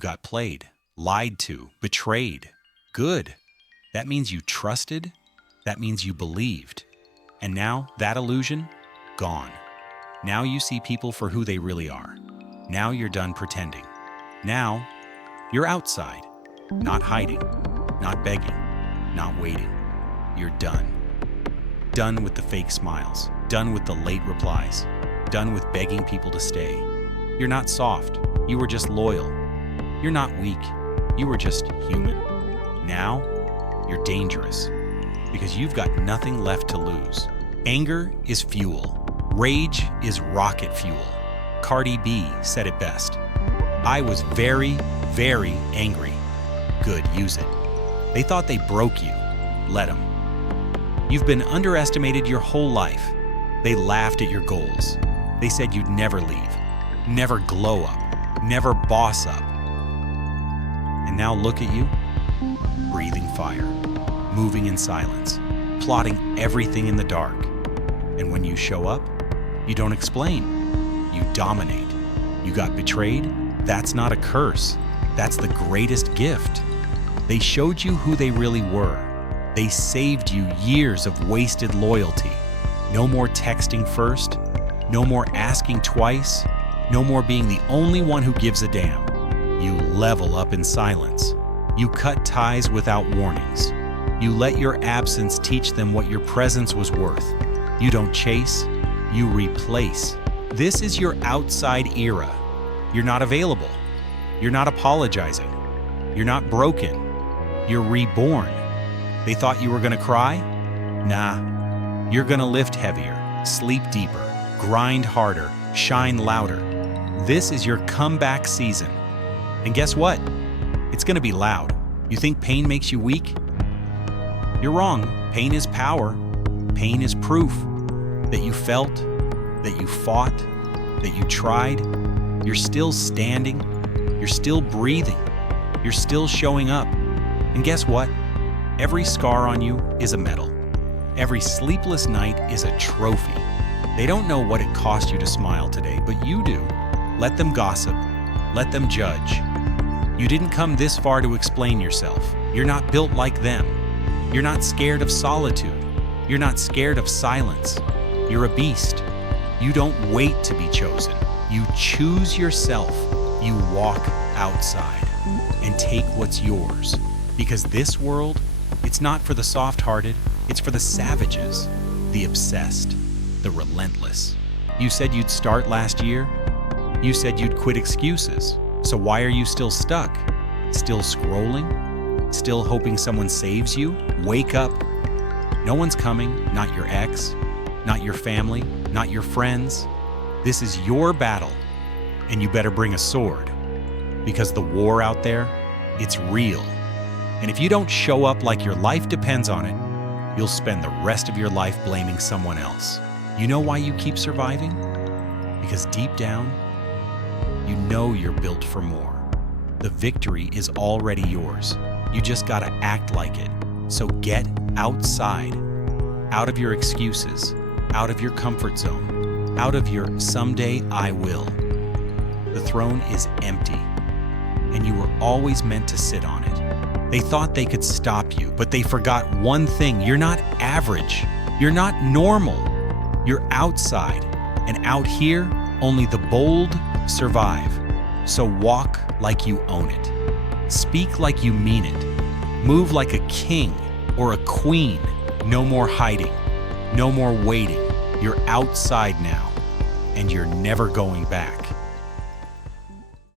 got played, lied to, betrayed. Good. That means you trusted. That means you believed. And now that illusion, gone. Now you see people for who they really are. Now you're done pretending. Now you're outside, not hiding, not begging, not waiting. You're done. Done with the fake smiles, done with the late replies, done with begging people to stay. You're not soft, you were just loyal. You're not weak, you were just human. Now, you're dangerous, because you've got nothing left to lose. Anger is fuel. Rage is rocket fuel. Cardi B said it best. I was very, very angry. Good, use it. They thought they broke you. Let them. You've been underestimated your whole life. They laughed at your goals. They said you'd never leave, never glow up, never boss up. And now look at you, breathing fire, moving in silence, plotting everything in the dark. And when you show up, you don't explain, you dominate. You got betrayed? That's not a curse. That's the greatest gift. They showed you who they really were. They saved you years of wasted loyalty. No more texting first, no more asking twice, no more being the only one who gives a damn. You level up in silence. You cut ties without warnings. You let your absence teach them what your presence was worth. You don't chase, you replace. This is your outside era. You're not available. You're not apologizing. You're not broken. You're reborn. They thought you were gonna cry? Nah. You're gonna lift heavier, sleep deeper, grind harder, shine louder. This is your comeback season. And guess what? It's gonna be loud. You think pain makes you weak? You're wrong. Pain is power. Pain is proof that you felt, that you fought, that you tried. You're still standing. You're still breathing. You're still showing up. And guess what? Every scar on you is a medal. Every sleepless night is a trophy. They don't know what it cost you to smile today, but you do. Let them gossip. Let them judge. You didn't come this far to explain yourself. You're not built like them. You're not scared of solitude. You're not scared of silence. You're a beast. You don't wait to be chosen. You choose yourself. You walk outside and take what's yours. Because this world, it's not for the soft-hearted, it's for the savages, the obsessed, the relentless. You said you'd start last year. You said you'd quit excuses. So why are you still stuck? Still scrolling? Still hoping someone saves you? Wake up. No one's coming, not your ex, not your family, not your friends. This is your battle, and you better bring a sword. Because the war out there, it's real. And if you don't show up like your life depends on it, you'll spend the rest of your life blaming someone else. You know why you keep surviving? Because deep down, you know you're built for more. The victory is already yours. You just gotta act like it. So get outside, out of your excuses, out of your comfort zone, out of your someday I will. The throne is empty, and you were always meant to sit on it. They thought they could stop you, but they forgot one thing. You're not average. You're not normal. You're outside, and out here, only the bold survive. So walk like you own it. Speak like you mean it. Move like a king or a queen. No more hiding. No more waiting. You're outside now, and you're never going back.